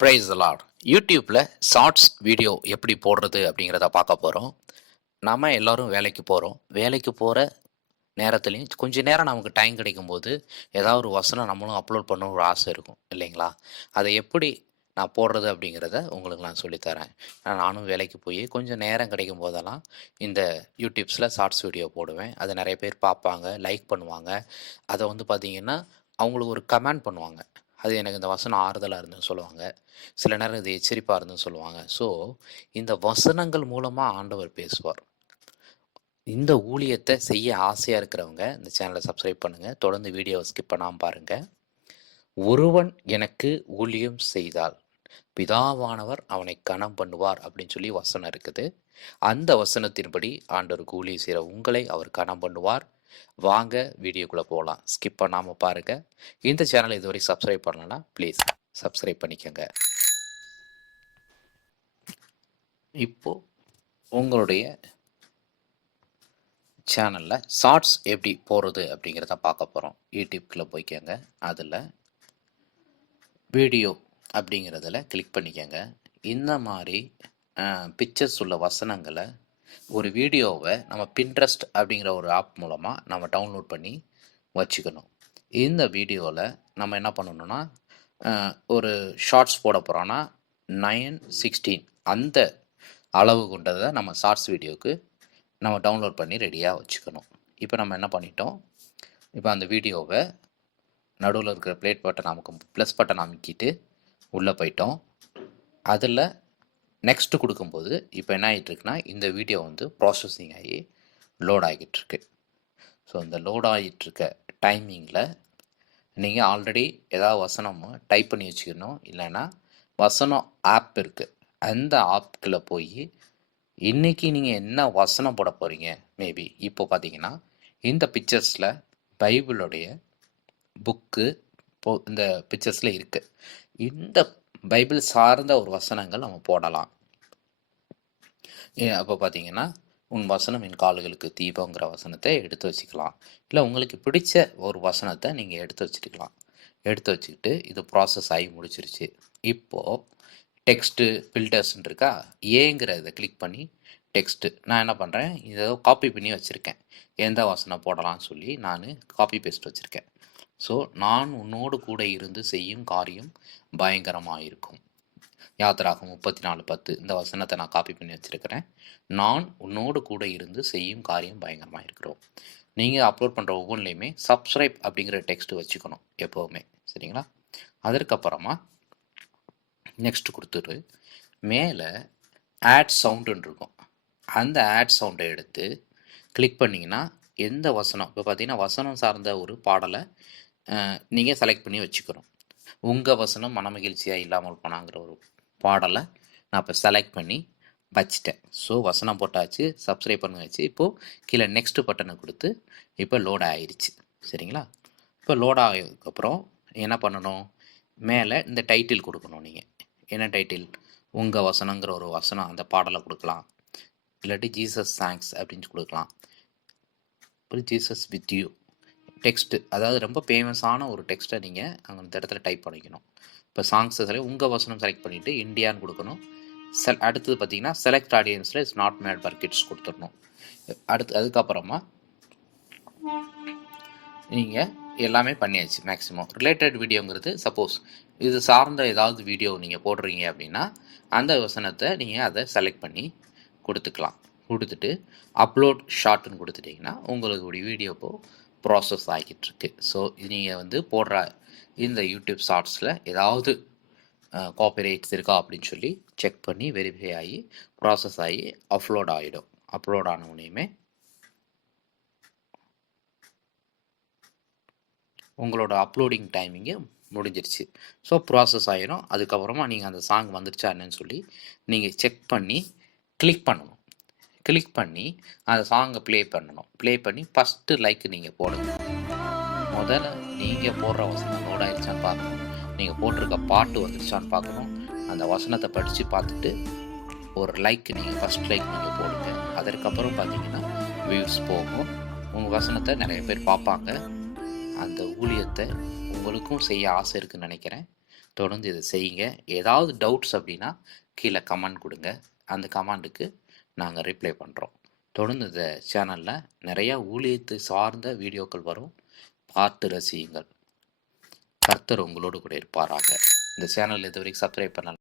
Praise the Lord. யூடியூப்பில் shorts video எப்படி போடுறது அப்படிங்கிறத பார்க்க போகிறோம். நம்ம எல்லோரும் வேலைக்கு போகிறோம். வேலைக்கு போகிற நேரத்துலையும் கொஞ்ச நேரம் நமக்கு டைம் கிடைக்கும்போது ஏதாவது ஒரு வசனம் நம்மளும் அப்லோட் பண்ணணும் ஒரு ஆசை இருக்கும் இல்லைங்களா? அதை எப்படி நான் போடுறது அப்படிங்கிறத உங்களுக்கு நான் சொல்லித்தரேன். நானும் வேலைக்கு போய் கொஞ்சம் நேரம் கிடைக்கும் போதெல்லாம் இந்த யூடியூப்ஸில் ஷார்ட்ஸ் வீடியோ போடுவேன். அதை நிறைய பேர் பார்ப்பாங்க, லைக் பண்ணுவாங்க. அதை வந்து பார்த்திங்கன்னா அவங்களுக்கு ஒரு கமெண்ட் பண்ணுவாங்க. அது எனக்கு இந்த வசனம் ஆறுதலாக இருந்துன்னு சொல்லுவாங்க. சில நேரம் இது எச்சரிப்பாக இருந்துன்னு சொல்லுவாங்க. ஸோ இந்த வசனங்கள் மூலமாக ஆண்டவர் பேசுவார். இந்த ஊழியத்தை செய்ய ஆசையாக இருக்கிறவங்க இந்த சேனலை சப்ஸ்கிரைப் பண்ணுங்கள். தொடர்ந்து வீடியோவை ஸ்கிப் பண்ணாமல் பாருங்கள். ஒருவன் எனக்கு ஊழியம் செய்தால் பிதாவானவர் அவனை கனம் பண்ணுவார் அப்படின்னு சொல்லி வசனம் இருக்குது. அந்த வசனத்தின்படி ஆண்டவருக்கு ஊழியம் செய்கிற உங்களை அவர் கனம் பண்ணுவார். வாங்க வீடியோக்குள்ளே போகலாம். ஸ்கிப் பண்ணாமல் பாருங்கள். இந்த சேனலை இதுவரை சப்ஸ்கிரைப் பண்ணலன்னா ப்ளீஸ் சப்ஸ்கிரைப் பண்ணிக்கோங்க. இப்போது உங்களுடைய சேனலில் ஷார்ட்ஸ் எப்படி போடுறது அப்படிங்கிறத பார்க்க போகிறோம். யூடியூப்குள்ளே போய்க்கோங்க. அதில் வீடியோ அப்படிங்கிறதுல கிளிக் பண்ணிக்கோங்க. இந்த மாதிரி பிக்சர்ஸ் உள்ள வசனங்களை ஒரு வீடியோவை நம்ம பின்ட்ரெஸ்ட் அப்படிங்கிற ஒரு ஆப் மூலமாக நம்ம டவுன்லோட் பண்ணி வச்சுக்கணும். இந்த வீடியோவில் நம்ம என்ன பண்ணணும்னா ஒரு ஷார்ட்ஸ் போட போகிறோன்னா 9:16 அந்த அளவு கொண்டதை நம்ம ஷார்ட்ஸ் வீடியோவுக்கு நம்ம டவுன்லோட் பண்ணி ரெடியாக வச்சுக்கணும். இப்போ நம்ம என்ன பண்ணிட்டோம், இப்போ அந்த வீடியோவை நடுவில் இருக்கிற ப்ளேட் பட்டன் நமக்கு ப்ளஸ் பட்டன் அமைக்கிட்டு உள்ளே போயிட்டோம். அதில் நெக்ஸ்ட்டு கொடுக்கும்போது இப்போ என்ன ஆகிட்டுருக்குன்னா இந்த வீடியோ வந்து ப்ராசஸிங் ஆகி லோட் ஆகிட்டுருக்கு. ஸோ இந்த லோட் ஆகிட்டுருக்க டைமிங்கில் நீங்கள் ஆல்ரெடி ஏதாவது வசனம் டைப் பண்ணி வச்சுக்கணும். இல்லைன்னா வசனம் ஆப் இருக்குது, அந்த ஆப்புக்குள்ளே போய் இன்றைக்கி நீங்கள் என்ன வசனம் போட போகிறீங்க. மேபி இப்போ பார்த்தீங்கன்னா இந்த பிக்சர்ஸில் பைபிளுடைய புக்கு இந்த பிக்சர்ஸில் இருக்குது. இந்த பைபிள் சார்ந்த ஒரு வசனங்கள் நம்ம போடலாம். அப்போ பார்த்தீங்கன்னா உன் வசனம் என் கால்களுக்கு தீபங்கிற வசனத்தை எடுத்து வச்சுக்கலாம். இல்லை உங்களுக்கு பிடிச்ச ஒரு வசனத்தை நீங்கள் எடுத்து வச்சுக்கலாம். எடுத்து வச்சுக்கிட்டு இது ப்ராசஸ் ஆகி முடிச்சிருச்சு. இப்போது டெக்ஸ்ட்டு ஃபில்டர்ஸ்ன்னு இருக்கா, ஏங்கிறத கிளிக் பண்ணி டெக்ஸ்ட்டு நான் என்ன பண்ணுறேன், இதை காப்பி பண்ணி வச்சுருக்கேன். எந்த வசனம் போடலான்னு சொல்லி நான் காப்பி பேஸ்ட் வச்சுருக்கேன். ஸோ நான் உன்னோடு கூட இருந்து செய்யும் காரியம் பயங்கரமாக இருக்கும். யாத்திராகம் 34:10 இந்த வசனத்தை நான் காப்பி பண்ணி வச்சுருக்கிறேன். நான் உன்னோடு கூட இருந்து செய்யும் காரியம் பயங்கரமாக இருக்கிறோம். நீங்கள் அப்லோட் பண்ணுற ஒவ்வொன்றுலையுமே சப்ஸ்கிரைப் அப்படிங்கிற டெக்ஸ்ட்டு வச்சுக்கணும் எப்போவுமே, சரிங்களா? அதற்கப்புறமா நெக்ஸ்ட்டு கொடுத்துட்டு மேலே ஆட் சவுண்டுன்னு இருக்கும். அந்த ஆட் சவுண்டை எடுத்து கிளிக் பண்ணிங்கன்னா எந்த வசனம், இப்போ பார்த்தீங்கன்னா வசனம் சார்ந்த ஒரு பாடலை நீங்கள் செலக்ட் பண்ணி வச்சுக்கணும். உங்கள் வசனம் மனமகிழ்ச்சியாக இல்லாமல் போனாங்கிற ஒரு பாடலை நான் இப்போ செலக்ட் பண்ணி வச்சிட்டேன். ஸோ வசனம் போட்டாச்சு, சப்ஸ்கிரைப் பண்ண வச்சு இப்போது கீழே நெக்ஸ்ட்டு பட்டனை கொடுத்து இப்போ லோட் ஆகிடுச்சு, சரிங்களா? இப்போ லோட் ஆகியதுக்கப்புறம் என்ன பண்ணணும், மேலே இந்த டைட்டில் கொடுக்கணும். நீங்கள் என்ன டைட்டில், உங்கள் வசனங்கிற ஒரு வசனம் அந்த பாடலை கொடுக்கலாம். இல்லாட்டி ஜீசஸ் தேங்க்ஸ் அப்படின்னு கொடுக்கலாம். அப்புறம் ஜீசஸ் வித் யூ டெக்ஸ்ட்டு, அதாவது ரொம்ப ஃபேமஸான ஒரு டெக்ஸ்ட்டை நீங்கள் அங்கே அந்த இடத்துல டைப் பண்ணிக்கணும். இப்போ சாங்ஸை உங்கள் வசனம் செலக்ட் பண்ணிவிட்டு இந்தியான்னு கொடுக்கணும். அடுத்தது பார்த்தீங்கன்னா செலக்ட் ஆடியன்ஸில் it's not made for kids கொடுத்துடணும். அதுக்கப்புறமா நீங்கள் எல்லாமே பண்ணியாச்சு. மேக்ஸிமம் ரிலேட்டட் வீடியோங்கிறது சப்போஸ் இது சார்ந்த ஏதாவது வீடியோ நீங்கள் போடுறீங்க அப்படின்னா அந்த வசனத்தை நீங்கள் அதை செலக்ட் பண்ணி கொடுத்துக்கலாம். கொடுத்துட்டு அப்லோட் ஷார்ட்னு கொடுத்துட்டிங்கன்னா உங்களுக்கு வீடியோ ப்ராசஸ் ஆகிட்டுருக்கு. ஸோ நீங்கள் வந்து போடுற இந்த யூடியூப் ஷார்ட்ஸில் ஏதாவது காப்பிரைட்ஸ் இருக்கா அப்படின்னு சொல்லி செக் பண்ணி வெரிஃபை ஆகி ப்ராசஸ் ஆகி அப்லோட் ஆகிடும். அப்லோட் ஆன உடனேயுமே உங்களோட அப்லோடிங் டைமிங்கு முடிஞ்சிருச்சு. ஸோ ப்ராசஸ் ஆகிடும். அதுக்கப்புறமா நீங்கள் அந்த சாங் வந்துருச்சா என்னன்னு சொல்லி நீங்கள் செக் பண்ணி கிளிக் பண்ணணும். கிளிக் பண்ணி அந்த சாங்கை ப்ளே பண்ணணும். ப்ளே பண்ணி ஃபஸ்ட்டு லைக் நீங்கள் போடுங்க. முதல்ல நீங்கள் போடுற வசனம் லோட் ஆகிடுச்சான்னு பார்க்கணும். நீங்கள் போட்டிருக்க பாட்டு வந்துருச்சான்னு பார்க்கணும். அந்த வசனத்தை படித்து பார்த்துட்டு ஒரு லைக் நீங்கள் ஃபஸ்ட் லைக் நீங்கள் போடுங்க. அதற்கப்புறம் பார்த்தீங்கன்னா வியூஸ் போகும். உங்கள் வசனத்தை நிறைய பேர் பார்ப்பாங்க. அந்த ஊழியத்தை உங்களுக்கும் செய்ய ஆசை இருக்குதுன்னு நினைக்கிறேன். தொடர்ந்து இதை செய்யுங்க. ஏதாவது டவுட்ஸ் அப்படின்னா கீழே கமெண்ட் கொடுங்க. அந்த கமெண்ட்டுக்கு நாங்கள் ரிப்ளை பண்ணுறோம். தொடர்ந்து இந்த சேனலில் நிறையா ஊழியத்தை சார்ந்த வீடியோக்கள் வரும். பார்த்து ரசியுங்கள். கர்த்தர் உங்களோடு கூட இருப்பாராக. இந்த சேனல் இது வரைக்கும் சப்ஸ்கிரைப் பண்ணலாம்.